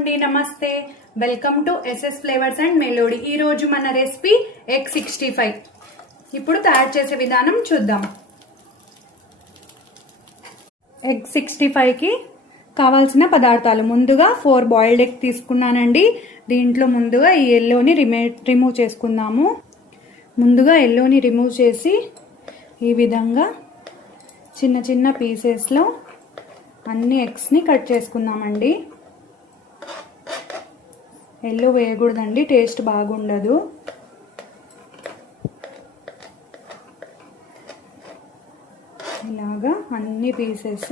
అండి, నమస్తే. Welcome to SS flavours and melody. ఈ రోజు మన రెసిపీ ఎగ్ 65. ఇప్పుడు తయారు చేసే విధానం చూద్దాం. ఎగ్ 65కి కావాల్సిన పదార్థాలు, ముందుగా 4 బాయిల్డ్ ఎగ్ తీసుకున్నానండి. దీంట్లో ముందుగా ఈ ఎల్లోని రిమూవ్ చేసుకుందాము. ముందుగా ఎల్లోని రిమూవ్ చేసి ఈ విధంగా చిన్న చిన్న పీసెస్లో అన్ని ఎగ్స్ని కట్ చేసుకుందామండి. ఎల్లో వేయకూడదండి, టేస్ట్ బాగుండదు. ఇలాగా అన్ని పీసెస్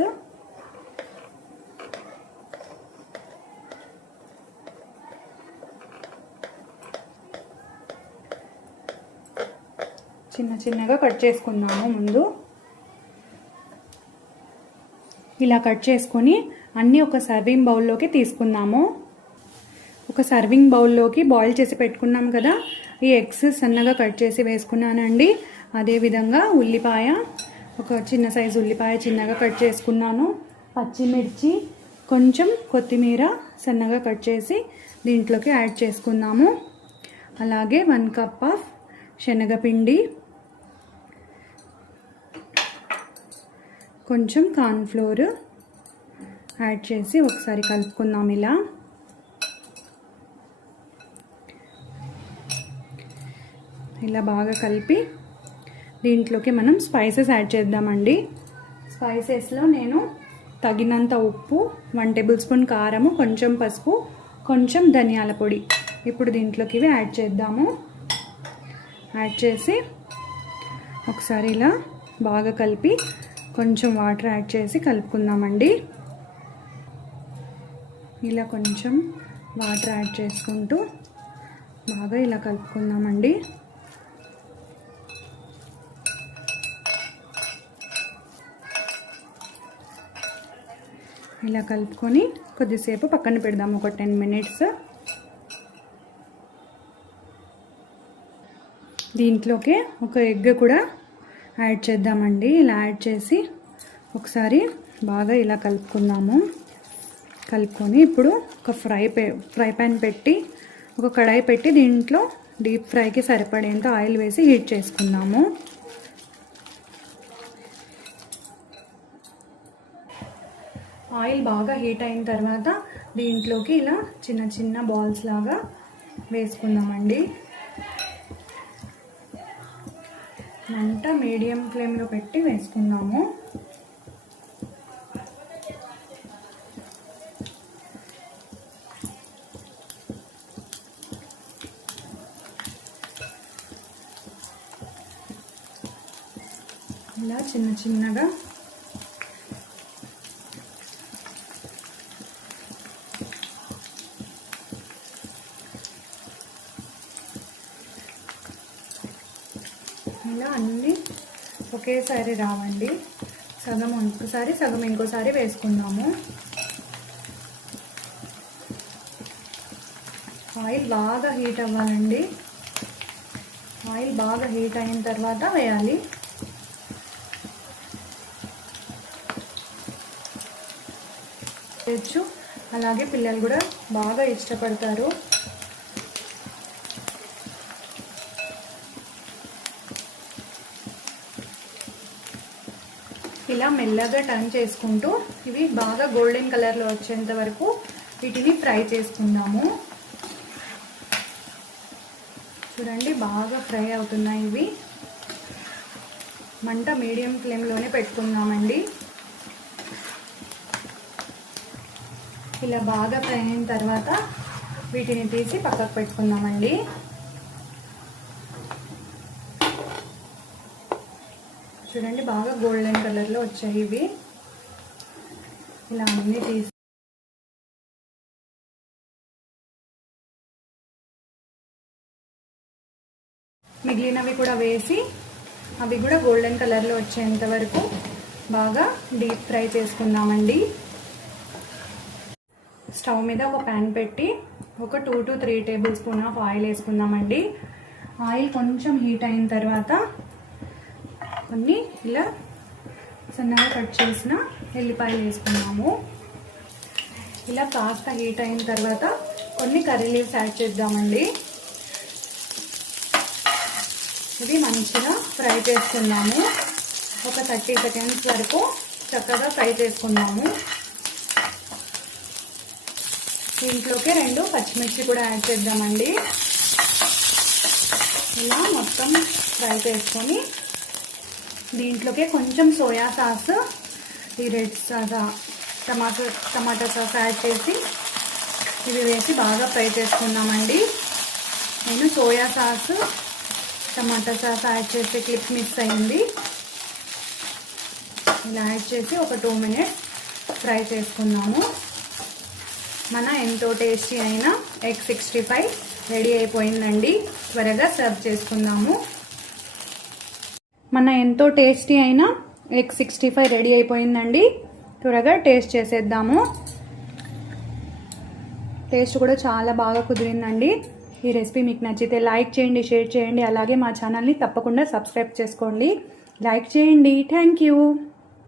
చిన్న చిన్నగా కట్ చేసుకుందాము. ముందు ఇలా కట్ చేసుకొని అన్నీ ఒక సర్వింగ్ బౌల్లోకి తీసుకుందాము. ఒక సర్వింగ్ బౌల్లోకి బాయిల్ చేసి పెట్టుకున్నాం కదా, ఈ ఎగ్స్ సన్నగా కట్ చేసి వేసుకున్నానండి. అదేవిధంగా ఉల్లిపాయ, ఒక చిన్న సైజు ఉల్లిపాయ చిన్నగా కట్ చేసుకున్నాను. పచ్చిమిర్చి, కొంచెం కొత్తిమీర సన్నగా కట్ చేసి దీంట్లోకి యాడ్ చేసుకుందాము. అలాగే 1 కప్ ఆఫ్ శనగపిండి, కొంచెం కార్న్ఫ్లోర్ యాడ్ చేసి ఒకసారి కలుపుకుందాం. ఇలా బాగా కలిపి దీంట్లోకి మనం స్పైసెస్ యాడ్ చేద్దామండి. స్పైసెస్లో నేను తగినంత ఉప్పు, 1 టేబుల్ స్పూన్ కారము, కొంచెం పసుపు, కొంచెం ధనియాల పొడి ఇప్పుడు దీంట్లోకి ఇవి యాడ్ చేద్దాము. యాడ్ చేసి ఒకసారి ఇలా బాగా కలిపి కొంచెం వాటర్ యాడ్ చేసి కలుపుకుందామండి. ఇలా కొంచెం వాటర్ యాడ్ చేసుకుంటూ బాగా ఇలా కలుపుకుందామండి. ఇలా కలుపుకొని కొద్దిసేపు పక్కన పెడదాము, ఒక 10 మినిట్స్. దీంట్లోకి ఒక ఎగ్ కూడా యాడ్ చేద్దామండి. ఇలా యాడ్ చేసి ఒకసారి బాగా ఇలా కలుపుకుందాము. కలుపుకొని ఇప్పుడు ఒక ఫ్రై ప్యాన్ పెట్టి, ఒక కడాయి పెట్టి దీంట్లో డీప్ ఫ్రైకి సరిపడేంత ఆయిల్ వేసి హీట్ చేసుకుందాము. ఆయిల్ బాగా హీట్ అయిన తర్వాత దీంట్లోకి ఇలా చిన్న చిన్న బాల్స్ లాగా వేసుకుందామండి. మంట మీడియం ఫ్లేమ్లో పెట్టి వేసుకుందాము. ఇలా చిన్న చిన్నగా ఇలా అన్నీ ఒకేసారి రావండి. సగం ఇంకోసారి, సగం ఇంకోసారి వేసుకుందాము. ఆయిల్ బాగా హీట్ అవ్వాలండి. ఆయిల్ బాగా హీట్ అయిన తర్వాత వేయాలి. అలాగే పిల్లలు కూడా బాగా ఇష్టపడతారు. ఇలా మెల్లగా టర్న్ చేసుకుంటూ ఇవి బాగా గోల్డెన్ కలర్లో వచ్చేంత వరకు వీటిని ఫ్రై చేసుకుందాము. చూడండి బాగా ఫ్రై అవుతున్నాయి ఇవి. మంట మీడియం ఫ్లేమ్లోనే పెట్టుకుందామండి. ఇలా బాగా ఫ్రై అయిన తర్వాత వీటిని తీసి పక్కకు పెట్టుకుందామండి. చూడండి బాగా గోల్డెన్ కలర్లో వచ్చాయి ఇవి. ఇలా అన్నీ తీసి మిగిలినవి కూడా వేసి అవి కూడా గోల్డెన్ కలర్లో వచ్చేంత వరకు బాగా డీప్ ఫ్రై చేసుకుందామండి. స్టవ్ మీద ఒక ప్యాన్ పెట్టి ఒక 2 to 3 table spoon of oil వేసుకుందామండి. ఆయిల్ కొంచెం హీట్ అయిన తర్వాత కొన్ని ఇలా సన్నగా కట్ చేసిన ఎల్లిపాయలు వేసుకున్నాము. ఇలా కాస్త హీట్ అయిన తర్వాత కొన్ని కర్రీ లీవ్స్ యాడ్ చేద్దామండి. ఇది మంచిగా ఫ్రై చేసుకున్నాము. ఒక 30 సెకండ్స్ వరకు చక్కగా ఫ్రై చేసుకున్నాము. దీంట్లోకి 2 పచ్చిమిర్చి కూడా యాడ్ చేద్దామండి. ఇలా మొత్తం ఫ్రై చేసుకొని దీంట్లోకి కొంచెం సోయా సాస్, ఈ రెడ్ సాస్, టమాటా సాస్ యాడ్ చేసి ఇవి వేసి బాగా ఫ్రై చేసుకున్నామండి. నేను సోయా సాస్, టమాటా సాస్ యాడ్ చేసి క్లిప్ మిక్స్ అయింది. ఇలా యాడ్ చేసి ఒక 2 మినిట్స్ ఫ్రై చేసుకున్నాము. మన ఎంతో టేస్టీ అయిన ఎగ్ 65 రెడీ అయిపోయిందండి. త్వరగా సర్వ్ చేసుకుందాము. మన ఎంతో టేస్టీ అయిన ఎగ్ 65 రెడీ అయిపోయిందండి. త్వరగా టేస్ట్ చేసేద్దాము. టేస్ట్ కూడా చాలా బాగా కుదిరిందండి. ఈ రెసిపీ మీకు నచ్చితే లైక్ చేయండి, షేర్ చేయండి. అలాగే మా ఛానల్ని తప్పకుండా సబ్స్క్రైబ్ చేసుకోండి. లైక్ చేయండి. Thank you.